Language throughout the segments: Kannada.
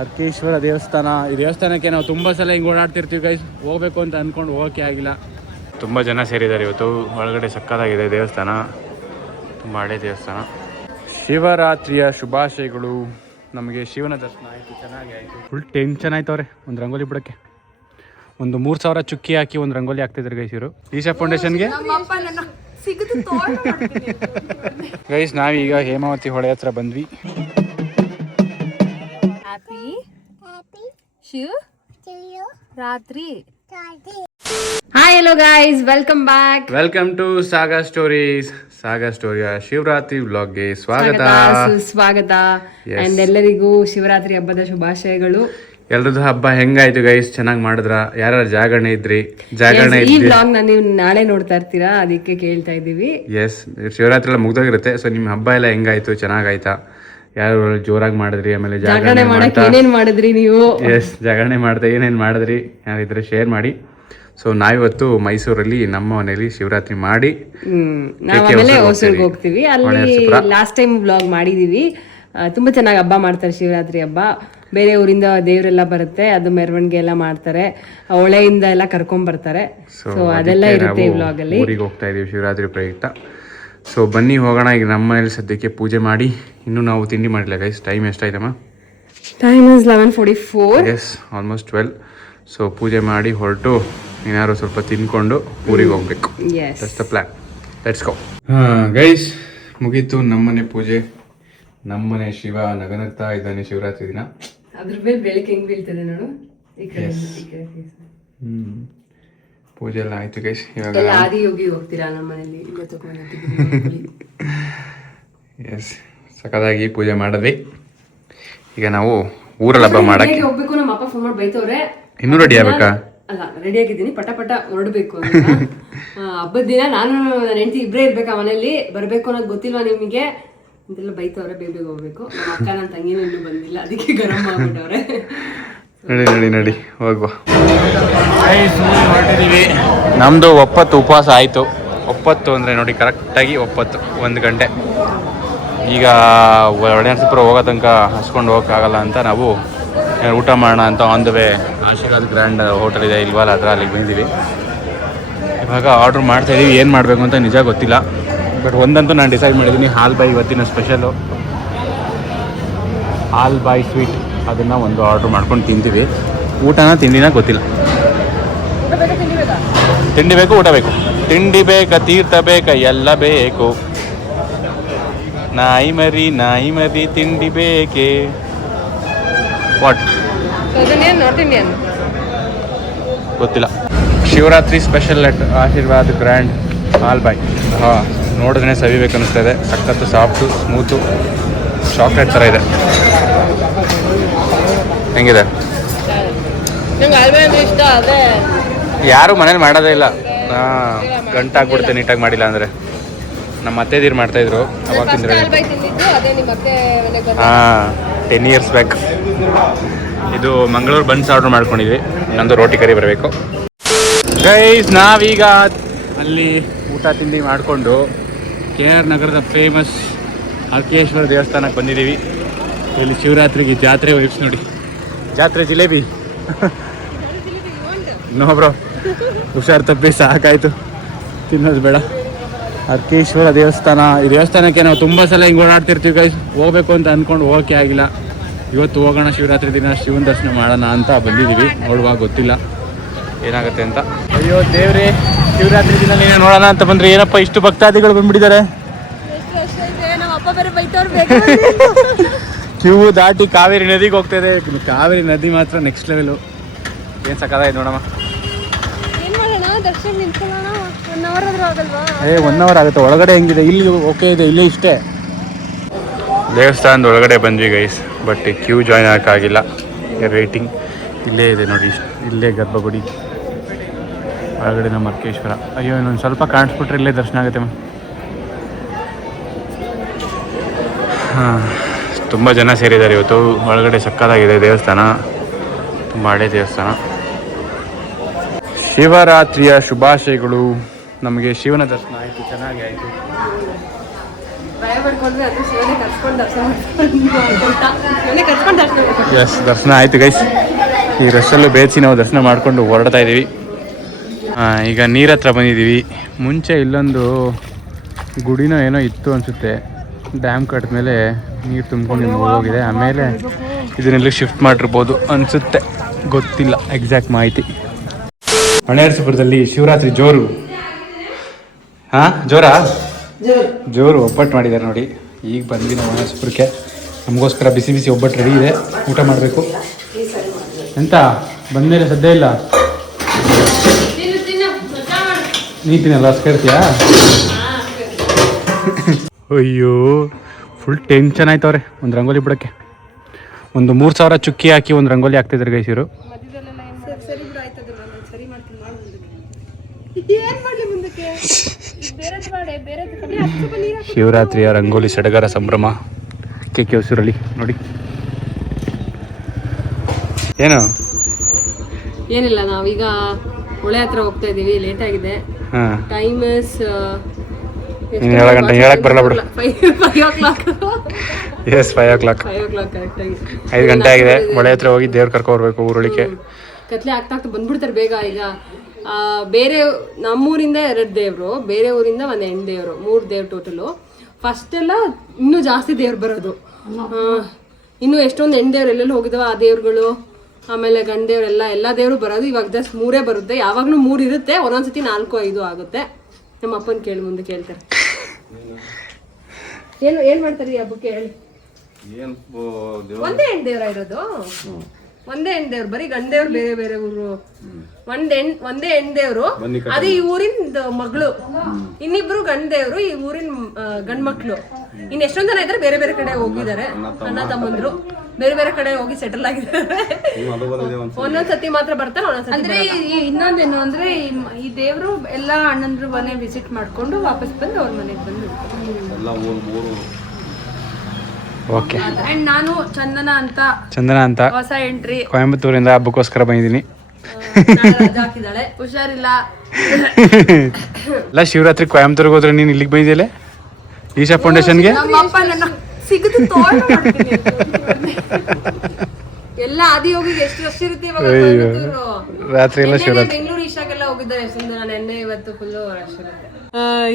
ಅರ್ಕೇಶ್ವರ ದೇವಸ್ಥಾನ. ಈ ದೇವಸ್ಥಾನಕ್ಕೆ ನಾವು ತುಂಬ ಸಲ ಹಿಂಗೆ ಓಡಾಡ್ತಿರ್ತೀವಿ ಗೈಸ್. ಹೋಗ್ಬೇಕು ಅಂತ ಅಂದ್ಕೊಂಡು ಹೋಗೋಕ್ಕೆ ಆಗಿಲ್ಲ. ತುಂಬ ಜನ ಸೇರಿದ್ದಾರೆ ಇವತ್ತು. ಒಳಗಡೆ ಸಕ್ಕತ್ತಾಗಿದೆ ದೇವಸ್ಥಾನ, ತುಂಬ ಹಳೆ ದೇವಸ್ಥಾನ. ಶಿವರಾತ್ರಿಯ ಶುಭಾಶಯಗಳು. ನಮಗೆ ಶಿವನ ದರ್ಶನ ಆಯಿತು, ಚೆನ್ನಾಗಿ ಆಯಿತು. ಫುಲ್ ಟೆನ್ಷನ್ ಆಯ್ತವ್ರೆ ಒಂದು ರಂಗೋಲಿ ಬಿಡೋಕ್ಕೆ. ಒಂದು 3,000 ಚುಕ್ಕಿ ಹಾಕಿ ಒಂದು ರಂಗೋಲಿ ಹಾಕ್ತಿದ್ರು ಗೈಸ್ ಇವರು ಈಶಾ ಫೌಂಡೇಶನ್ಗೆ. ಗೈಸ್ ನಾವೀಗ ಹೇಮಾವತಿ ಹೊಳೆ ಹತ್ರ ಬಂದ್ವಿ. ರಾತ್ರಿ. Hi hello guys, welcome back. Welcome to saga stories. Saga ಸ್ಟೋರಿಯ ಶಿವರಾತ್ರಿ ವ್ಲಾಗ್ಗೆ ಸ್ವಾಗತ, ಸುಸ್ವಾಗತ. ಅಂಡ್ ಎಲ್ಲರಿಗೂ ಶಿವರಾತ್ರಿ ಹಬ್ಬದ ಶುಭಾಶಯಗಳು. ಎಲ್ರದ್ದು ಹಬ್ಬ ಹೆಂಗಾಯ್ತು ಗೈಸ್? ಚೆನ್ನಾಗಿ ಮಾಡಿದ್ರ? ಯಾರು ಜಾಗರಣೆ ಇದ್ರಿ? ಜಾಗರಣೆ ಈ ವ್ಲಾಗ್ ನೀವು ನಾಳೆ ನೋಡ್ತಾ ಇರ್ತೀರಾ, ಅದಕ್ಕೆ ಕೇಳ್ತಾ ಇದೀವಿ. ಎಸ್, ಶಿವರಾತ್ರಿ ಎಲ್ಲ ಮುಗ್ದೋಗಿರುತ್ತೆ. ಸೊ ನಿಮ್ಮ ಹಬ್ಬ ಎಲ್ಲ ಹೆಂಗಾಯ್ತು? ಚೆನ್ನಾಗಾಯ್ತಾ? ಯಾರು ಜೋರಾಗಿ ಮಾಡಿದ್ರಿ? ಆಮೇಲೆ ಜಾಗರಣೆ ಮಾಡಕ್ಕೆ ಏನೇನ್ ಮಾಡಿದ್ರಿ ನೀವು? ಎಸ್, ಜಾಗರಣೆ ಮಾಡ್ದೆ ಏನೇನ್ ಮಾಡಿದ್ರಿ ಯಾರಿದ್ರೆ ಶೇರ್ ಮಾಡಿ. ಸೊ ನಾವಿವತ್ತು ಮೈಸೂರಲ್ಲಿ ನಮ್ಮ ಮನೆಯಲ್ಲಿ ಶಿವರಾತ್ರಿ ಮಾಡಿ ನಾವು ಆಮೇಲೆ ಹೊಸೂರ್ಗೆ ಹೋಗ್ತೀವಿ. ಅಲ್ಲಿ ಲಾಸ್ಟ್ ಟೈಮ್ ವ್ಲಾಗ್ ಮಾಡಿದೀವಿ. ತುಂಬಾ ಚೆನ್ನಾಗಿ ಹಬ್ಬ ಮಾಡ್ತಾರೆ ಶಿವರಾತ್ರಿ ಹಬ್ಬ. ಬೇರೆ ಊರಿಂದ ದೇವರೆಲ್ಲ ಬರುತ್ತೆ, ಅದು ಮೆರವಣಿಗೆ ಎಲ್ಲ ಮಾಡ್ತಾರೆ, ಹೊಳೆಯಿಂದ ಎಲ್ಲ ಕರ್ಕೊಂಡ್ ಬರ್ತಾರೆ. ಸೊ ಅದೆಲ್ಲ ಇರುತ್ತೆ ಈ ವ್ಲಾಗ್ ಅಲ್ಲಿ. ಊರಿಗೆ ಹೋಗ್ತಾ ಇದೀವಿ ಶಿವರಾತ್ರಿ ಪ್ರಯುಕ್ತ. ಸೊ ಬನ್ನಿ ಹೋಗೋಣ. ಈಗ ನಮ್ಮ ಮನೇಲಿ ಸದ್ಯಕ್ಕೆ ಪೂಜೆ ಮಾಡಿ, ಇನ್ನೂ ನಾವು ತಿಂಡಿ ಮಾಡಿಲ್ಲ ಗೈಸ್. ಟೈಮ್ ಎಷ್ಟಾಯ್ತಮ್ಮ? Time is 11:44. Yes, almost 12. So ಪೂಜೆ ಮಾಡಿ ಹೊರಟು ಏನಾದ್ರು ಸ್ವಲ್ಪ ತಿನ್ಕೊಂಡು ಊರಿಗೆ ಹೋಗ್ಬೇಕು. That's the plan. Let's go. Guys ಮುಗೀತು ನಮ್ಮನೆ ಪೂಜೆ. ನಮ್ಮನೆ ಶಿವ ನಗನಗ್ತಾ ಇದ್ದಾನೆ ಶಿವರಾತ್ರಿ ದಿನ. ಅದ್ರ ಮೇಲೆ ಬೆಳಕಿಗೆ ಹೆಂಗ್ ಬೀಳ್ತದೆ ನೋಡು. ಪೂಜೆ ಎಲ್ಲ ಆಯ್ತು ಗೈಸ್. ಇವಾಗ ಆದಿಯೋಗಿ ಹೋಗ್ತೀರಾ ನಮ್ಮ ಮನೆಯಲ್ಲಿ? ಎಸ್, ಸಖತ್ತಾಗಿ ಪೂಜೆ ಮಾಡಿದ್ವಿ. ಈಗ ನಾವು ಊರಲ್ಲಿ ಹಬ್ಬ ಮಾಡಕ್ಕೆ ಹೋಗ್ಬೇಕು. ನಮ್ಮ ಅಪ್ಪ ಫೋನ್ ಮಾಡಿ ಬೈತವ್ರೆ. ಇನ್ನೂ ರೆಡಿ ಆಗ್ಬೇಕಾ? ಅಲ್ಲ, ರೆಡಿ ಆಗಿದ್ದೀನಿ, ಪಟ ಪಟ ಹೊರಡ್ಬೇಕು ಅಂತ. ಹಬ್ಬದ ದಿನ ನಾನು ನನ್ನ ಹೆಂಡತಿ ಇಬ್ಬರೇ ಇರ್ಬೇಕಾ ಮನೇಲಿ? ಬರ್ಬೇಕು ಅನ್ನೋದು ಗೊತ್ತಿಲ್ವಾ ನಿಮಗೆ ಅಂತೆಲ್ಲ ಬೈತವ್ರೆ. ಬೇಗ ಹೋಗ್ಬೇಕು. ನಮ್ಮ ಅಕ್ಕ ನನ್ನ ತಂಗಿನೂ ಇನ್ನೂ ಬಂದಿಲ್ಲ, ಅದಕ್ಕೆ ಗರಂ ಆಗ್ಬಿಟ್ಟವ್ರೆ. ನಡಿ ಹೋಗುವ. ಹೊರಟಿದ್ದೀವಿ. ನಮ್ಮದು ಒಪ್ಪತ್ತು ಉಪವಾಸ ಆಯಿತು. ಒಪ್ಪತ್ತು ಅಂದರೆ ನೋಡಿ ಕರೆಕ್ಟಾಗಿ 1 ಗಂಟೆ. ಈಗ ಒಡೆಯನ್ಸಪುರ ಹೋಗೋ ತನಕ ಹಸ್ಕೊಂಡು ಹೋಗೋಕ್ಕಾಗಲ್ಲ ಅಂತ ನಾವು ಊಟ ಮಾಡೋಣ ಅಂತ on the way Aashirvaad grand hotel ಇದೆ ಇಲ್ವಲ್ಲ, ಅದರ ಅಲ್ಲಿಗೆ ಬಂದಿದ್ದೀವಿ. ಇವಾಗ ಆರ್ಡ್ರ್ ಮಾಡ್ತಾಯಿದ್ದೀವಿ. ಏನು ಮಾಡಬೇಕು ಅಂತ ನಿಜ ಗೊತ್ತಿಲ್ಲ. ಬಟ್ ಒಂದಂತೂ ನಾನು ಡಿಸೈಡ್ ಮಾಡಿದ್ದೀನಿ, ಹಾಲ್ ಬಾಯ್ ಇವತ್ತಿನ ಸ್ಪೆಷಲು ಹಾಲ್ ಬಾಯ್ ಸ್ವೀಟ್. ಅದನ್ನು ಒಂದು ಆರ್ಡ್ರ್ ಮಾಡ್ಕೊಂಡು ತಿಂತೀವಿ. ಊಟನ ತಿಂಡಿನ ಗೊತ್ತಿಲ್ಲ. ತಿಂಡಿ ಬೇಕು, ಊಟ ಬೇಕು. ತಿಂಡಿ ಬೇಕಾ, ತೀರ್ಥ ಬೇಕಾ, ಎಲ್ಲ ಬೇಕು. ನಾಯಿ ಮರಿ ತಿಂಡಿ ಬೇಕೇ. ವಾಟ್ ನಾರ್ತ್ ಇಂಡಿಯನ್ ಗೊತ್ತಿಲ್ಲ. Shivaratri special at Ashirwad grand hall ಬಾಯ್. ಹಾಂ, ನೋಡಿದ್ರೆ ಸವಿಬೇಕು ಅನ್ನಿಸ್ತಾ ಇದೆ. ಸಖತ್ತು ಸಾಫ್ಟು, ಸ್ಮೂತು, ಚಾಕ್ಲೇಟ್ ಥರ ಇದೆ. ಹೆಂಗಿದೆ? ಯಾರು ಮನೇಲಿ ಮಾಡೋದೇ ಇಲ್ಲ. ಗಂಟಾಗ್ಬಿಡುತ್ತೆ ನೀಟಾಗಿ ಮಾಡಿಲ್ಲ ಅಂದರೆ. ನಮ್ಮ ಅತ್ತೆದೀರು ಮಾಡ್ತಾಯಿದ್ರು ಅವಾಗ ತಿಂದ್ರೆ. ಹಾಂ, 10 years ಬ್ಯಾಕ್. ಇದು ಮಂಗಳೂರು ಬನ್ಸ್ ಆರ್ಡ್ರ್ ಮಾಡ್ಕೊಂಡಿದ್ವಿ. ನಂದು ರೋಟಿ ಕರಿ ಬರಬೇಕು ಗೈಸ್. ನಾವೀಗ ಅಲ್ಲಿ ಊಟ ತಿಂಡಿ ಮಾಡಿಕೊಂಡು KR ನಗರದ ಫೇಮಸ್ ಅರ್ಕೇಶ್ವರ ದೇವಸ್ಥಾನಕ್ಕೆ ಬಂದಿದ್ದೀವಿ. ಇಲ್ಲಿ ಶಿವರಾತ್ರಿಗೆ ಜಾತ್ರೆ ವೈಬ್ಸ್ ನೋಡಿ. ಜಾತ್ರೆ ಜಿಲೇಬಿ ನೋ ಬ್ರೋ, ಹುಷಾರು ತಪ್ಪಿ ಸಾಕಾಯಿತು, ತಿನ್ನೋದು ಬೇಡ. ಅರ್ಕೇಶ್ವರ ದೇವಸ್ಥಾನ. ಈ ದೇವಸ್ಥಾನಕ್ಕೆ ನಾವು ತುಂಬ ಸಲ ಹಿಂಗೆ ಓಡಾಡ್ತಿರ್ತೀವಿ ಗೈಸ್. ಹೋಗ್ಬೇಕು ಅಂತ ಅಂದ್ಕೊಂಡು ಹೋಗೋಕ್ಕೆ ಆಗಿಲ್ಲ. ಇವತ್ತು ಹೋಗೋಣ, ಶಿವರಾತ್ರಿ ದಿನ ಶಿವನ ದರ್ಶನ ಮಾಡೋಣ ಅಂತ ಬಂದಿದ್ದೀವಿ. ನೋಡುವಾಗ ಗೊತ್ತಿಲ್ಲ ಏನಾಗುತ್ತೆ ಅಂತ. ಅಯ್ಯೋ ದೇವ್ರೆ, ಶಿವರಾತ್ರಿ ದಿನ ನೀನೇ ನೋಡೋಣ ಅಂತ ಬಂದರೆ ಏನಪ್ಪ ಇಷ್ಟು ಭಕ್ತಾದಿಗಳು ಬಂದ್ಬಿಟ್ಟಿದ್ದಾರೆ. ಕ್ಯೂ ದಾಟಿ ಕಾವೇರಿ ನದಿಗೆ ಹೋಗ್ತಾಯಿದೆ. ಕಾವೇರಿ ನದಿ ಮಾತ್ರ ನೆಕ್ಸ್ಟ್ ಲೆವೆಲು. ಏನು ಸಕ್ಕತ್ತಾಯ್ತು ನೋಡಮ್ಮ. 1 hour ಆಗುತ್ತೆ. ಒಳಗಡೆ ಹೆಂಗಿದೆ? ಇಲ್ಲಿ ಓಕೆ ಇದೆ, ಇಲ್ಲೇ ಇಷ್ಟೇ. ದೇವಸ್ಥಾನದ ಒಳಗಡೆ ಬಂದ್ವಿ ಗೈಸ್, ಬಟ್ ಕ್ಯೂ ಜಾಯ್ನ್ ಮಾಡೋಕ್ಕಾಗಿಲ್ಲ. ವೇಟಿಂಗ್ ಇಲ್ಲೇ ಇದೆ ನೋಡಿ, ಇಲ್ಲೇ ಗರ್ಭಗುಡಿ ಒಳಗಡೆ ನಮ್ಮ ಅರ್ಕೇಶ್ವರ. ಅಯ್ಯೋ, ಇನ್ನೊಂದು ಸ್ವಲ್ಪ ಕಾಣಿಸ್ಬಿಟ್ರೆ ಇಲ್ಲೇ ದರ್ಶನ ಆಗುತ್ತೆ. ಹಾಂ, ತುಂಬ ಜನ ಸೇರಿದ್ದಾರೆ ಇವತ್ತು. ಒಳಗಡೆ ಸಕ್ಕತ್ತಾಗಿದೆ ದೇವಸ್ಥಾನ, ತುಂಬ ಹಳೆ ದೇವಸ್ಥಾನ. ಶಿವರಾತ್ರಿಯ ಶುಭಾಶಯಗಳು. ನಮಗೆ ಶಿವನ ದರ್ಶನ ಆಯಿತು, ಚೆನ್ನಾಗಿ ಆಯಿತು. ಭಯ ಪಡ್ಕೊಂಡ್ರೆ ಅದು ಶಿವನೇ ಕರ್ಸ್ಕೊಂಡು ದರ್ಶನ ಎಸ್ ದರ್ಶನ ಆಯಿತು ಗೈಸ್. ಈ ರಸ್ಸಲ್ಲೂ ಬೇಯಿಸಿ ನಾವು ದರ್ಶನ ಮಾಡಿಕೊಂಡು ಹೊರಡ್ತಾ ಇದ್ದೀವಿ. ಈಗ ನೀರ ಹತ್ರ ಬಂದಿದ್ದೀವಿ. ಮುಂಚೆ ಇಲ್ಲೊಂದು ಗುಡಿನೋ ಏನೋ ಇತ್ತು ಅನಿಸುತ್ತೆ. ಡ್ಯಾಮ್ ಕಟ್ಟಿದ ಮೇಲೆ ನೀರು ತುಂಬ್ಕೊಂಡು ಹೋಗಿದೆ. ಆಮೇಲೆ ಇದನ್ನೆಲ್ಲ ಶಿಫ್ಟ್ ಮಾಡಿರ್ಬೋದು ಅನಿಸುತ್ತೆ, ಗೊತ್ತಿಲ್ಲ ಎಕ್ಸಾಕ್ಟ್ ಮಾಹಿತಿ. ಹೊಳೆನರಸೀಪುರದಲ್ಲಿ ಶಿವರಾತ್ರಿ ಜೋರು. ಹಾಂ ಜೋರು ಒಬ್ಬಟ್ಟು ಮಾಡಿದ್ದಾರೆ ನೋಡಿ. ಈಗ ಬಂದ್ವಿ ನಾವು ಹೊಳೆನರಸೀಪುರಕ್ಕೆ. ನಮಗೋಸ್ಕರ ಬಿಸಿ ಬಿಸಿ ಒಬ್ಬಟ್ಟು ರೆಡಿ ಇದೆ, ಊಟ ಮಾಡಬೇಕು. ಎಂತ ಬಂದಮೇಲೆ ಸದ್ಯ ಇಲ್ಲ ನೀ ತಿನ್ನಲ್ಲ ಕೇಳ್ತೀಯಾ? ಅಯ್ಯೋ ಫುಲ್ ಟೆನ್ಷನ್ ಆಯ್ತವ್ರೆ ಒಂದು ರಂಗೋಲಿ ಬಿಡೋಕ್ಕೆ. ಒಂದು 3,000 ಚುಕ್ಕಿ ಹಾಕಿ ಒಂದು ರಂಗೋಲಿ ಹಾಕ್ತಿದ್ರು ಗೈಸಿರು. ಶಿವರಾತ್ರಿಯ ರಂಗೋಲಿ ಸಡಗರ ಸಂಭ್ರಮ ಕೆಕೆ ಹೊಸೂರಲ್ಲಿ ನೋಡಿ. ಏನು ಏನಿಲ್ಲ, ನಾವೀಗ ಹೊಳೆ ಹತ್ರ ಹೋಗ್ತಾ ಇದೀವಿ. ಲೇಟ್ ಆಗಿದೆ. ಟೈಮ್ ಇಸ್ 7 ಗಂಟೆ. ಹೇಳಕ್ ಬರಲ್ಲ ಬಿಡು. 5 o'clock. S 5 o'clock. 5 o'clock correct ಆಗಿ 5 ಗಂಟೆ ಆಗಿದೆ. ಹೊಳೆ ಹತ್ರ ಹೋಗಿ ದೇವ್ರು ಕರ್ಕೊಬರ್ಬೇಕು ಊರೊಳಿಗೆ. ಕತ್ಲೆ ಆಗ್ತಾ ಬಂದ್ಬಿಡ್ತಾರೆ ಬೇಗ. ಈಗ ಬೇರೆ ನಮ್ಮೂರಿಂದ 2 ದೇವ್ರು, ಬೇರೆ ಊರಿಂದ 1 ಹೆಣ್ಣು ದೇವ್ರು, 3 ದೇವ್ರು ಟೋಟಲು. ಫಸ್ಟ್ ಎಲ್ಲ ಇನ್ನೂ ಜಾಸ್ತಿ ದೇವ್ರು ಬರೋದು. ಇನ್ನು ಎಷ್ಟೊಂದು ಹೆಣ್ಣು ದೇವ್ರು ಎಲ್ಲೆಲ್ಲಿ ಹೋಗಿದಾವ ಆ ದೇವ್ರುಗಳು, ಆಮೇಲೆ ಗಂಡ ದೇವ್ರೆಲ್ಲ ಎಲ್ಲ ದೇವರು ಬರೋದು. ಇವಾಗ ಜಸ್ಟ್ 3 ಬರುತ್ತೆ. ಯಾವಾಗಲೂ 3 ಇರುತ್ತೆ, ಒಂದೊಂದ್ಸತಿ 4-5 ಆಗುತ್ತೆ. ನಮ್ಮ ಅಪ್ಪನ ಕೇಳಿ ಮುಂದೆ ಕೇಳ್ತಾರೆ. ಏನ್ ಮಾಡ್ತಾರೆ ಈ ಹಬ್ಬಕ್ಕೆ ಹೇಳಿ? ಒಂದೇ ಹೆಣ್ಣು ದೇವ್ರ ಇರೋದು? ಒಂದೇ ಹೆಣ್ಣು ದೇವ್ರು, ಬರೀ ಗಂಡ ದೇವ್ರು ಬೇರೆ ಬೇರೆ ಊರು. ಒಂದೇ ಹೆಣ್ಣು ದೇವ್ರು, ಅದು ಈ ಊರಿನ ಮಗಳು. ಇನ್ನಿಬ್ರು ಗಂಡ ದೇವ್ರು, ಈ ಊರಿನ ಗಂಡ್ ಮಕ್ಳು. ಇನ್ ಎಷ್ಟೊಂದ್ ಜನ ಇದ್ದಾರೆ ಬೇರೆ ಬೇರೆ ಕಡೆ ಹೋಗಿದ್ದಾರೆ. ಅಣ್ಣ ತಮ್ಮಂದ್ರು ಬೇರೆ ಬೇರೆ ಕಡೆ ಹೋಗಿ ಸೆಟಲ್ ಆಗಿದ್ದಾರೆ. ಒಂದೊಂದ್ಸತಿ ಮಾತ್ರ ಬರ್ತಾರೆ, ಒಂದೊಂದ್ಸತಿ ಅಂದ್ರೆ ಇನ್ನೊಂದೇನು ಅಂದ್ರೆ ಈ ದೇವ್ರು ಎಲ್ಲಾ ಅಣ್ಣಂದ್ರು ಮನೆ ವಿಸಿಟ್ ಮಾಡ್ಕೊಂಡು ವಾಪಸ್ ಬಂದು ಅವ್ರ ಮನೆಗೆ ಬಂದು. ಓಕೆ. ಅಂಡ್ ನಾನು ಚಂದನ ಅಂತ ಹೊಸ ಎಂಟ್ರಿ ಕೊಯಂಬತ್ತೂರಿಂದ ಹಬ್ಬಕ್ಕೋಸ್ಕರ ಬಂದಿದ್ದೀನಿ. ಹಾಕಿದ್ದಾಳೆ, ಹುಷಾರಿಲ್ಲ. ಎಲ್ಲ ಶಿವರಾತ್ರಿ ಕೊಯಂಬತ್ತೂರ್ಗೆ ಹೋದ್ರೆ ನೀನು ಇಲ್ಲಿಗೆ ಬಂದಿದ್ಯಲ್ಲ ಈಶಾ ಫೌಂಡೇಶನ್ಗೆ. ನಮ್ಮಪ್ಪ ನನ್ನ ಸಿಗದು ಎಲ್ಲ ಆದಿಯೋಗಿಗೆ ಎಷ್ಟು ರಶ್ ಇರುತ್ತೆ ಇವಾಗ. ರಾತ್ರಿ ಎಲ್ಲ ಶಿವರಾತ್ರಿ. ಬೆಂಗಳೂರು ಈಶಾಗೆಲ್ಲ ಹೋಗಿದ್ದಾರೆ ಎಷ್ಟೊಂದು ಜನ. ನೆನ್ನೆ ಇವತ್ತು ಫುಲ್ ರಶ್ ಇರುತ್ತೆ.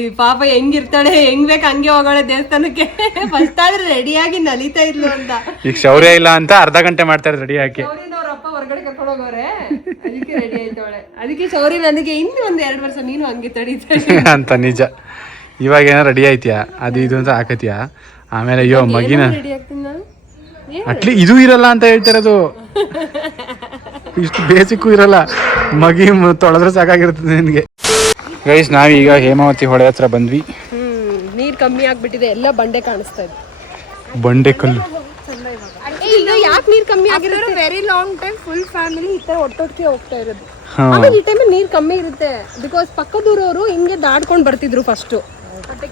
ಈ ಪಾಪ ಹೆಂಗಿರ್ತಾಳೆ, ಹೆಂಗ್ ಬೇಕು ಹಂಗೆ ಹೋಗೋಳೆ ದೇವಸ್ಥಾನಕ್ಕೆ. ಫಸ್ಟ್ ಆದ್ರೆ ರೆಡಿಯಾಗಿ ನಲಿತಾ ಇದ್ಲು ಅಂತ. ಈಗ ಶೌರ್ಯ ಇಲ್ಲ ಅಂತ ಅರ್ಧ ಗಂಟೆ ಮಾಡ್ತಾರೆ ರೆಡಿ ಹಾಕಿ. ಅವ್ರ ಅಪ್ಪ ಹೊರಗಡೆ ಕರ್ಕೊಂಡು ಹೋಗೋರೆ, ಅದಕ್ಕೆ ರೆಡಿ ಆಯ್ತವಳೆ. ಅದಕ್ಕೆ ಶೌರ್ಯ ನನಗೆ ಇನ್ನು 1-2 ವರ್ಷ ನೀನು ಹಂಗೆ ತಡೀತಾರೆ ಅಂತ. ನಿಜ, ಇವಾಗ ಏನೋ ರೆಡಿ ಆಯ್ತೀಯಾ ಅದು ಇದು ಅಂತ ಹಾಕತ್ಯಾ, ಆಮೇಲೆ ಅಯ್ಯೋ ಮಗಿನ ರೆಡಿ ಆಗ್ತೀನಿ ನಾನು. ಅಟ್ಲಿ ಇದು ಇರಲ್ಲ ಅಂತ ಹೇಳ್ತಿರೋದು. ಇಷ್ಟು ಬೇಸಿಕ್ಕು ಇರಲ್ಲ, ಮಗಿ ತೊಳೆದ್ರೆ ಸಾಕಾಗಿರ್ತದೆ ನಿನಗೆ. ಗೈಸ್ ನಾವೀಗ ಹೇಮಾವತಿ ಹೊಳೆ ಹತ್ರ ಬಂದ್ವಿ. ನೀರ್ ಕಮ್ಮಿ ಆಗ್ಬಿಟ್ಟಿದೆ, ಎಲ್ಲ ಬಂಡೆ ಕಾಣಿಸ್ತಾ ಇದೆ. ಬಂಡೆ ಕಲ್ಲು. ಯಾಕೆ ನೀರ್ ಕಮ್ಮಿ ಆಗಿರುತ್ತೆ? Very long time full family ಈ ತರ ಒಟ್ಟೊಟ್ಟಿಗೆ ಹೋಗ್ತಾ ಇರೋದು. ಆಮೇಲೆ ಈ ಟೈಮಲ್ಲಿ ನೀರ್ ಕಮ್ಮಿ ಇರುತ್ತೆ, ಬಿಕಾಸ್ ಪಕ್ಕದೂರವರು ಹಿಂಗೆ ದಾಡ್ಕೊಂಡು ಬರ್ತಿದ್ರು ಫಸ್ಟ್.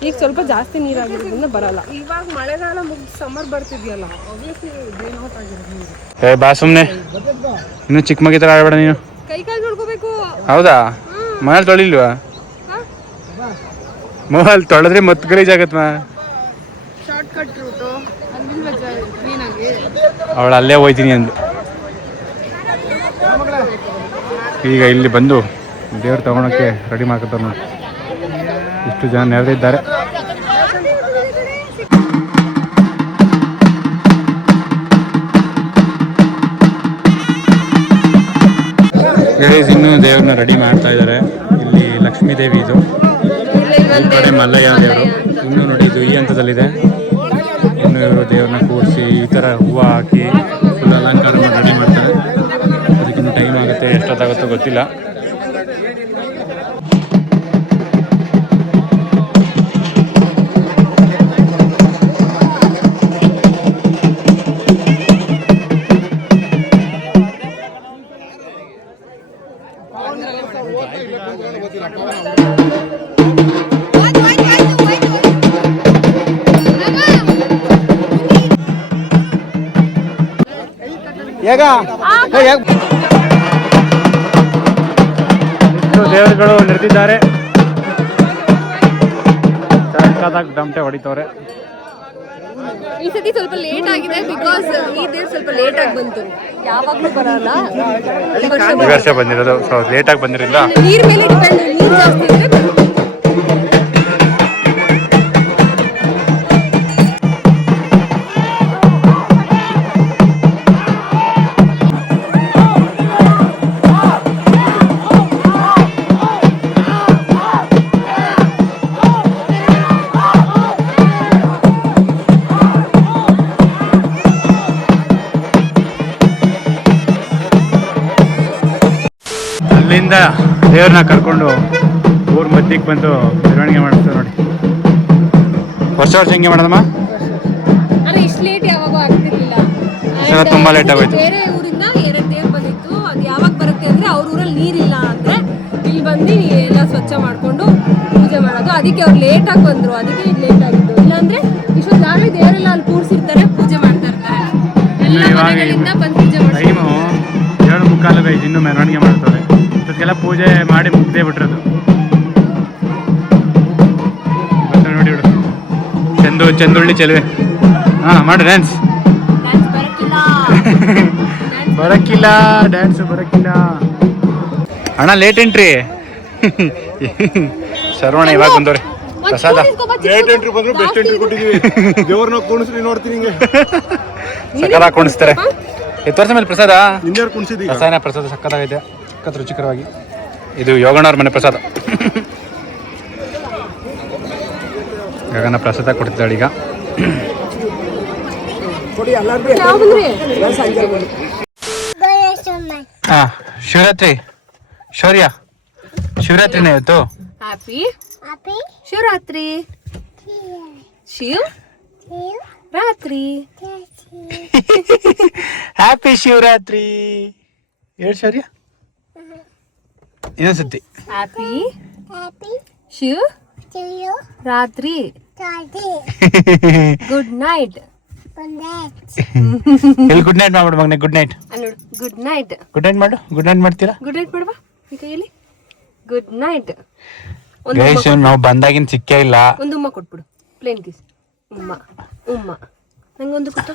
ಈಗ ಸ್ವಲ್ಪ ಜಾಸ್ತಿ ನೀರಾಗಿರೋದ್ರಿಂದ ಬರಲ್ಲ. ಇವಾಗ ಮಳೆಗಾಲ ಮುಗಿದು ಸಮ್ಮರ್ ಬರ್ತಿದ್ಯಲ್ಲ, ಬಾ ಸುಮ್ನೆ, ಇನ್ನು ಚಿಕ್ಕ ಮಗಿ ತರ ಆಡ್ಬೇಡ ನೀನು. ಕೈ ಕಾಲು ನೋಡ್ಕೋಬೇಕು. ಹೌದಾ? ಮನೇಲಿ ತೊಳಿಲ್ವಾ? ಮೊಬೈಲ್ ತೊಳೆದ್ರೆ ಮತ್ತೆ ಗಲೀಜ್ ಆಗತ್ಮ. ಶಾರ್ಟ್ ಕಟ್ ರೂಟು ಕ್ಲೀನಾಗಿ. ಅವಳು ಅಲ್ಲೇ ಹೋಯ್ತೀನಿ ಅಂದು. ಈಗ ಇಲ್ಲಿ ಬಂದು ದೇವ್ರು ತಗೊಳಕ್ಕೆ ರೆಡಿ ಮಾಡ್ಕೊತಾರೆ ನೋಡಿ. ಇಷ್ಟು ಜನ ನೆರೆದಿದ್ದಾರೆ. ಇನ್ನೂ ದೇವ್ರನ್ನ ರೆಡಿ ಮಾಡ್ತಾ ಇದ್ದಾರೆ. ಇಲ್ಲಿ ಲಕ್ಷ್ಮೀ ದೇವಿ, ಇದು ಈ ಕಡೆ ಮಲ್ಲಯ್ಯ ದೇವರು. ಇನ್ನೂ ನೋಡಿ ಇದು ಈ ಹಂತದಲ್ಲಿದೆ. ಇನ್ನು ಇವರು ದೇವ್ರನ್ನ ಕೂರಿಸಿ ಈ ಥರ ಹೂವು ಹಾಕಿ ಫುಲ್ ಅಲಂಕಾರ ಮಾಡಿ ರೆಡಿ ಮಾಡ್ತಾರೆ. ಅದಕ್ಕಿನ್ನೂ ಟೈಮ್ ಆಗುತ್ತೆ, ಎಷ್ಟೊತ್ತಾಗುತ್ತೋ ಗೊತ್ತಿಲ್ಲ. ದೇವರುಗಳು ನಡೆದಿದ್ದಾರೆ. ದಮಟೆ ಹೊಡಿತವ್ರೆ. ಈ ಸತಿ ಸ್ವಲ್ಪ ಲೇಟ್ ಆಗಿದೆ ಬಿಕಾಸ್ ಈ ದೇವ್ರು ಸ್ವಲ್ಪ ಲೇಟ್ ಆಗಿ ಬಂತು. ಯಾವಾಗ್ಲೂ ಬರಲ್ಲ, ಈ ವರ್ಷ ಬಂದಿರೋದು ಲೇಟ್ ಆಗಿ ಬಂದಿರಲಿಲ್ಲ. ನೀರ್ ಮೇಲೆ ಡಿಪೆಂಡ್, ನೀರ್ ಜಾಸ್ತಿ ಇದ್ರೆ ಬರುತ್ತೆ. ಅಲ್ಲಿಂದ ದೇವ್ರನ್ನ ಕರ್ಕೊಂಡು ಊರ್ ಮಧ್ಯಕ್ಕೆ ಬಂದು ಮೆರವಣಿಗೆ ಮಾಡ್ತಾರೆ ನೋಡಿ. ವರ್ಷ ಹಿಂಗೆ ಮಾಡೋದಮ್ಮ. ಅರೆ ಇಷ್ಟು ಲೇಟ್ ಯಾವಾಗೂ ಆಗ್ತಿರ್ಲಿಲ್ಲ. ತುಂಬಾ ಲೇಟ್ ಆಗೋಯ್ತು. ಬೇರೆ ಊರಿಂದ 2 ದೇವ್ರು ಬಂದಿತ್ತು. ಅದು ಯಾವಾಗ ಬರುತ್ತೆ ಅಂದ್ರೆ ಅವ್ರ ಊರಲ್ಲಿ ನೀರಿಲ್ಲ ಅಂದ್ರೆ ಇಲ್ಲಿ ಬಂದು ಎಲ್ಲ ಸ್ವಚ್ಛ ಮಾಡ್ಕೊಂಡು ಪೂಜೆ ಮಾಡೋದು. ಅದಕ್ಕೆ ಅವ್ರು ಲೇಟ್ ಆಗಿ ಬಂದ್ರು, ಅದಕ್ಕೆ ಇದು ಲೇಟ್ ಆಗಿದ್ದು. ಇಲ್ಲಾಂದ್ರೆ ಇಷ್ಟೊತ್ತಾಗಲೇ ದೇವರೆಲ್ಲ ಅಲ್ಲಿ ಕೂರಿಸಿರ್ತಾರೆ, ಪೂಜೆ ಮಾಡ್ತಾ ಇರ್ತಾರೆ. ಎಲ್ಲ ಮನೆಗಳಿಂದ ಬಂದು ಪೂಜೆ ಮಾಡ್ತಾರೆ. ಟೈಮು 7:45 ಇನ್ನೂ ಮೆರವಣಿಗೆ ಮಾಡ್ತಾರೆ. ಇಷ್ಟೊತ್ತಿಗೆಲ್ಲ ಪೂಜೆ ಮಾಡಿ ಮುಗ್ದೇ ಬಿಟ್ಟಿರೋದು. ನೋಡಿ ಬಿಡು, ಚಂದುಳ್ಳಿ ಚೆಲುವೆ. ಹಾಂ ಮಾಡಿ ಡ್ಯಾನ್ಸ್. ಬರಕ್ಕಿಲ್ಲ ಡ್ಯಾನ್ಸ್ ಬರಕ್ಕಿಲ್ಲ ಅಣ್ಣ. ಲೇಟ್ ಎಂಟ್ರಿ ಶರವಣ ಇವಾಗ ಬಂದವ್ರೆ. ಪ್ರಸಾದ ಲೇಟ್ ಎಂಟ್ರಿ ಬಂದ್ರು ಬೆಸ್ಟ್ ಎಂಟ್ರಿ ಕೊಟ್ಟಿದ್ದೀವಿ. ದೇವ್ರನ್ನ ಕುಣಿಸ್ರಿ ನೋಡ್ತೀನಿ ಹಿಂಗೆ ಸಕ್ಕರ ಕುಣಿಸ್ತಾರೆ. ವರ್ಷ ಮೇಲೆ ಪ್ರಸಾದ ಹಿಂದೆ ಕುಣಿಸಿದ್ದೀವಿ. ರಸಾಯನ ಪ್ರಸಾದ ಸಕ್ಕತ್ತಾಗೈತೆ, ಸಖತ್ ರುಚಿಕರವಾಗಿ. ಇದು ಯೋಗಣ್ಣವ್ರ ಮನೆ ಪ್ರಸಾದ. ಯೋಗನ ಪ್ರಸಾದ ಕೊಡ್ತಿದ್ದಾಳೆ ಈಗ. ಹಾಂ ಶಿವರಾತ್ರಿ ಶೌರ್ಯ, ಶಿವರಾತ್ರಿನೇ ಇವತ್ತು. Happy Shivaratri. Shivaratri. Happy Shivaratri. ಹೇಳಿ ಶೌರ್ಯ ಇನ್ನೊಂದು ಸತಿ. Happy Shivaratri. Good night. ಎಲ್ಲಿ ಗುಡ್ ನೈಟ್ ಮಾಡ್ಬಿಡು ಮಗನೆ. Good night. Good night. Good night ಮಾಡು. ಗುಡ್ ನೈಟ್ ಮಾಡ್ತೀರಾ? ಗುಡ್ ನೈಟ್ ಮಾಡುವ ಈ ಕೈಯಲ್ಲಿ. Good night. ಗೈಸ್ ನಾವು ಬಂದಾಗಿನ ಸಿಕ್ಕೇ ಇಲ್ಲ. ಒಂದು ಉಮ್ಮ ಕೊಟ್ಬಿಡು, ಪ್ಲೇನ್ ಕಿಸ್. ಉಮ್ಮ ಉಮ್ಮ ನಂಗೊಂದು ಕೊಟ್ಟು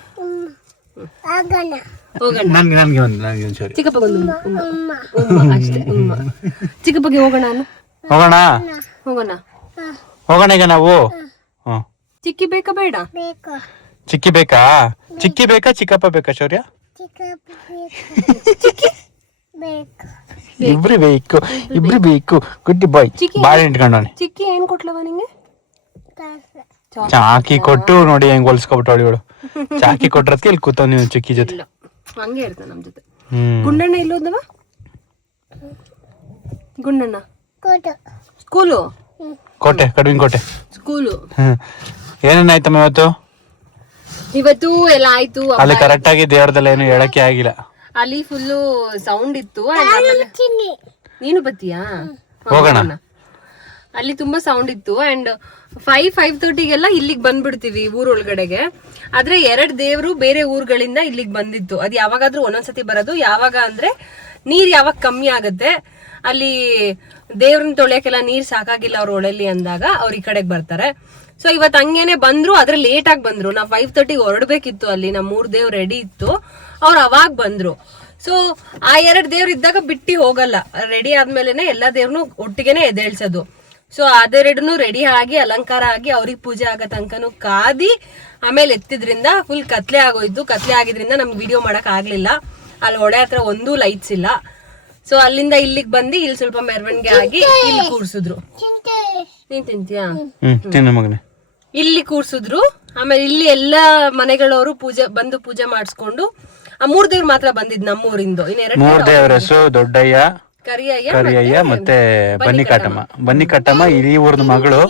ಹೋಗೋಣ. ನನಗೆ ಒಂದು ಸರಿ. ಚಿಕ್ಕಪ್ಪಗೆ ಒಂದು ಉಮ್ಮ ಉಮ್ಮ ಅಷ್ಟೇ. ಉಮ್ಮ ಚಿಕ್ಕಪ್ಪಗೆ ಹೋಗೋಣ ಅನ್ನು. ಹೋಗೋಣ ಹೋಗೋಣ ಹೋಗೋಣ ಈಗ ನಾವು. ಹ್ಞೂ. ಚಿಕ್ಕಿ ಬೇಕಾ ಬೇಡ? ಚಿಕ್ಕಿ ಬೇಕಾ? ಚಿಕ್ಕಿ ಬೇಕಾ ಚಿಕ್ಕಪ್ಪ ಬೇಕಾ ಶೌರ್ಯ? ಇಬ್ರು ಬೇಕು, ಇಬ್ರು ಬೇಕು. ಗುಡ್ ಬಾಯ್. ಬಾಳೆ ಇಟ್ಕೊಂಡವನೆ. ಚಿಕ್ಕಿ ಏನ್ ಕೊಟ್ಲವ ನಿಂಗೆ? ಚಾಕಿ ಕೊಟ್ಟು ನೋಡಿ ಹೆಂಗ್ ಹೊಲ್ಸ್ಕೊಬಿಟ್ಟು ಇವಳು. ಚಾಕಿ ಕೊಟ್ರದ್ಕೆ ಇಲ್ಲಿ ಕೂತವ್ ನೀವು ಚಿಕ್ಕಿ ಜೊತೆ. ಹಂಗೆ ಇರ್ತಾನ ನಮ್ ಜೊತೆ. ಗುಂಡಣ್ಣ ಇಲ್ಲೋದವ? ಗುಂಡಣ್ಣ ಸ್ಕೂಲು. ಕೋಟೆ, ಕಡುವಿನ ಕೋಟೆ ಸ್ಕೂಲು. ಏನೇನಾಯ್ತಮ್ಮ ಇವತ್ತು? ಇವತ್ತು ಎಲ್ಲ ಆಯ್ತು. ಅಲ್ಲಿ ಕರೆಕ್ಟ್ ಆಗಿ ದೇವ್ರದಲ್ಲ ಏನು ಹೇಳಕ್ಕೆ ಆಗಿಲ್ಲ. ಅಲ್ಲಿ ಫುಲ್ಲು ಸೌಂಡ್ ಇತ್ತು. ನೀನು ಬತ್ತೀಯಾ? ಹೋಗೋಣ. ಅಲ್ಲಿ ತುಂಬಾ ಸೌಂಡ್ ಇತ್ತು. ಅಂಡ್ 5:30ಗೆಲ್ಲ ಇಲ್ಲಿಗೆ ಬಂದ್ಬಿಡ್ತೀವಿ ಊರೊಳಗಡೆಗೆ. ಆದ್ರೆ 2 ದೇವ್ರು ಬೇರೆ ಊರುಗಳಿಂದ ಇಲ್ಲಿಗೆ ಬಂದಿತ್ತು. ಅದು ಯಾವಾಗಾದ್ರೂ ಒಂದೊಂದ್ಸತಿ ಬರೋದು. ಯಾವಾಗ ಅಂದ್ರೆ ನೀರ್ ಯಾವಾಗ ಕಮ್ಮಿ ಆಗತ್ತೆ, ಅಲ್ಲಿ ದೇವ್ರನ್ನ ತೊಳೆಯಕ್ಕೆಲ್ಲ ನೀರ್ ಸಾಕಾಗಿಲ್ಲ ಅವ್ರ ಒಳಲಿ ಅಂದಾಗ ಅವ್ರ ಈ ಕಡೆಗೆ ಬರ್ತಾರೆ. ಸೊ ಇವತ್ತು ಹಂಗೇನೆ ಬಂದ್ರು, ಆದ್ರೆ ಲೇಟ್ ಆಗಿ ಬಂದ್ರು. ನಾವು 5:30ಗೆ ಹೊರಡ್ಬೇಕಿತ್ತು. ಅಲ್ಲಿ ನಮ್ಮ 3 ದೇವ್ರು ರೆಡಿ ಇತ್ತು, ಅವ್ರು ಅವಾಗ ಬಂದ್ರು. ಸೊ ಆ 2 ದೇವ್ರು ಇದ್ದಾಗ ಬಿಟ್ಟಿ ಹೋಗಲ್ಲ. ರೆಡಿ ಆದ್ಮೇಲೆನೆ ಎಲ್ಲಾ ದೇವ್ರನ್ನು ಒಟ್ಟಿಗೆನೆ ಎದ್ದೇಳ್ಸೋದು. ಸೊ ಅದೆರಡನ್ನು ರೆಡಿ ಆಗಿ ಅಲಂಕಾರ ಆಗಿ ಅವ್ರಿಗೆ ಪೂಜೆ ಆಗೋ ತನಕನು ಕಾದಿ ಆಮೇಲೆ ಎತ್ತಿದ್ರಿಂದ ಫುಲ್ ಕತ್ಲೆ ಆಗೋಯ್ತು. ಕತ್ಲೆ ಆಗಿದ್ರಿಂದ ನಮ್ಗೆ ವಿಡಿಯೋ ಮಾಡಕ್ ಆಗ್ಲಿಲ್ಲ. ಅಲ್ಲಿ ಹೊಳೆ ಹತ್ರ ಒಂದೂ ಲೈಟ್ಸ್ ಇಲ್ಲ. ಸೊ ಅಲ್ಲಿಂದ ಇಲ್ಲಿಗೆ ಬಂದು ಇಲ್ಲಿ ಸ್ವಲ್ಪ ಮೆರವಣಿಗೆ ಆಗಿ ಇಲ್ಲಿ ಕೂರ್ಸಿದ್ರು. ನೀನ್ ತಿಂತೀಯಾ? ಇಲ್ಲಿ ಕೂರ್ಸಿದ್ರು. ಆಮೇಲೆ ಇಲ್ಲಿ ಎಲ್ಲಾ ಮನೆಗಳವರು ಪೂಜೆ ಮಾಡಿಸ್ಕೊಂಡು ಆ 3 ದೇವ್ರು ಮಾತ್ರ ಬಂದಿದ್ ನಮ್ಮೂರಿಂದು. ಇನ್ನು 2 ದೇವ್ರ ಹೆಸರು ದೊಡ್ಡಯ್ಯ, ಕರಿಯಯ್ಯ ಮತ್ತೆ ಬನ್ನಿಕಟ್ಟಮ್ಮ. ಬನ್ನಿಕಟ್ಟಮ್ಮ ಈ ಊರ್ನ ಮಗಳು,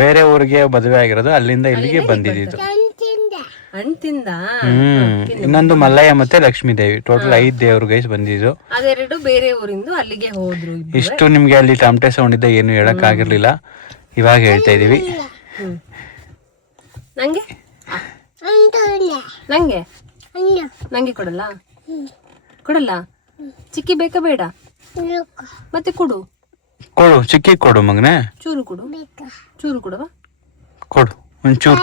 ಬೇರೆ ಊರಿಗೆ ಮದುವೆ ಆಗಿರೋದು, ಅಲ್ಲಿಂದ ಇಲ್ಲಿಗೆ ಬಂದಿದ್ದು. ಅಂತಿಂದ ಇನ್ನೊಂದು ಮಲ್ಲಯ್ಯ ಮತ್ತೆ ಲಕ್ಷ್ಮೀ ದೇವಿ. ಟೋಟಲ್ 5 ದೇವ್ರು ಗೈಸ್ ಬಂದಿದ್ದು. ಅದೆರಡು ಬೇರೆ ಊರಿಂದ ಅಲ್ಲಿಗೆ ಹೋದ್ರು. ಇಷ್ಟು ನಿಮ್ಗೆ ಅಲ್ಲಿ ಟಮಟೆ ಸೌಂಡ್ ಇದ್ದ ಏನು ಹೇಳಕ್ ಆಗಿರ್ಲಿಲ್ಲ. ಇವಾಗ ಹೇಳ್ತಾ ಇದೀವಿ. ನಂಗೆ ನಂಗೆ ನಂಗೆ ಕೊಡಲ್ಲ? ಕೊಡಲ್ಲ? ಚಿಕ್ಕಿ ಬೇಕಾ ಬೇಡ? ಮತ್ತೆ ಕೊಡು. ಕೊಡು, ಚಿಕ್ಕಿ ಕೊಡು ಮಗನೆ. ಚೂರು ಕೊಡು. ಚೂರು ಕೊಡುವ. ಕೊಡು ಒಂಚೂರು.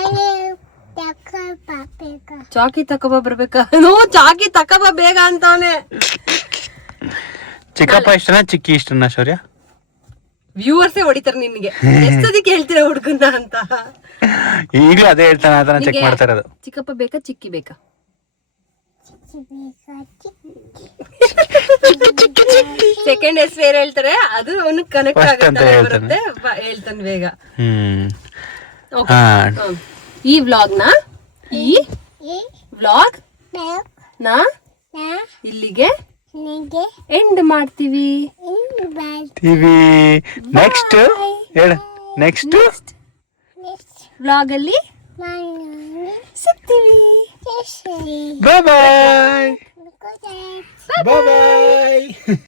ಚಾಕಿ ತಕೊಬ ಬರ್ಬೇಕಾ? ನೋ, ಚಾಕಿ ತಕೊಬ ಬೇಗ ಅಂತವನೆ. ಚಿಕ್ಕಪ್ಪ ಇಷ್ಟನಾ ಚಿಕ್ಕಿ ಇಷ್ಟನಾ ಶೌರ್ಯ? ವ್ಯೂವರ್ಸೇ ಹೊಡಿತಾರೆ ನಿನ್ಗೆ. ಎಷ್ಟೊತ್ತಿಗೆ ಹೇಳ್ತೀರಾ ಹುಡ್ಗನ್ನ ಅಂತ. ಈಗಲೂ ಅದೇ ಹೇಳ್ತಾನೆ, ಅದನ್ನ ಚೆಕ್ ಮಾಡ್ತಾ ಇರೋದು. ಚಿಕ್ಕಪ್ಪ ಬೇಕಾ ಚಿಕ್ಕಿ ಬೇಕಾ? ಸೆಕೆಂಡ್ ಹೆಸರು ಬೇರೆ ಹೇಳ್ತಾರೆ, ಅದು ಅವನು ಕನೆಕ್ಟ್ ಆಗುತ್ತೆ, ಹೇಳ್ತಾನೆ ಬೇಗ. ಈ ವ್ಲಾಗ್ ನ ಇಲ್ಲಿಗೆ ಎಂಡ್ ಮಾಡ್ತೀವಿ. ನೆಕ್ಸ್ಟ್ ನೆಕ್ಸ್ಟ್ ವ್ಲಾಗ್ ಅಲ್ಲಿ ಸಿಗ್ತೀವಿ. ಬಾಯ್ ಬಾಯ್ ಬಾಯ್ ಬಾಯ್.